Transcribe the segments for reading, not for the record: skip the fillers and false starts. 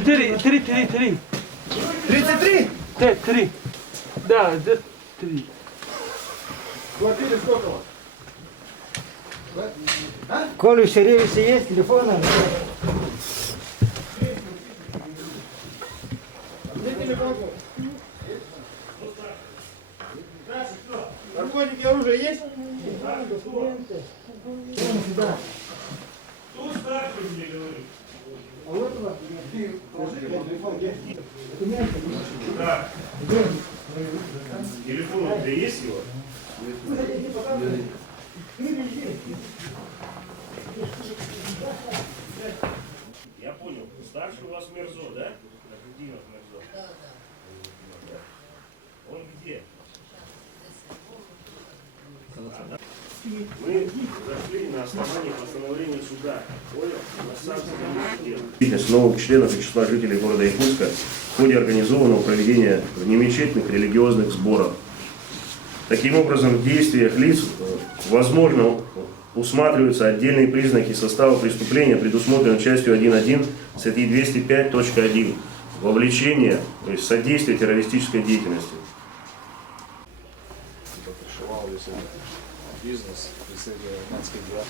33. 33? Три. Да, 3. Квартире сколько у вас? Коля, в сервисе есть телефон? Где телефон? Наркотики, оружие есть? Кто старший мне говорит? А вот у вас телефон есть. Документы. Да. Телефон у тебя есть его? Я понял. Старший у вас Мерзо, да? Нахудинов Мерзо. Да. Он где? Мы зашли на основании постановления суда. Понял? На самом новых членов и числа жителей города Якутска в ходе организованного проведения внемечетных религиозных сборов. Таким образом, в действиях лиц, возможно, усматриваются отдельные признаки состава преступления, предусмотренного частью 1.1 статьи 205.1 вовлечение, то есть содействие террористической деятельности. Бизнес, представитель Манской дела.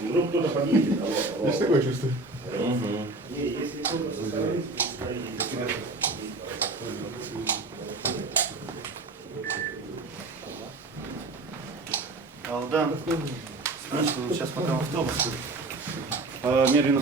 Ну, кто-то подъедет. Есть такое чувство? Да. Значит, сейчас пока автобус. Мере наполнения.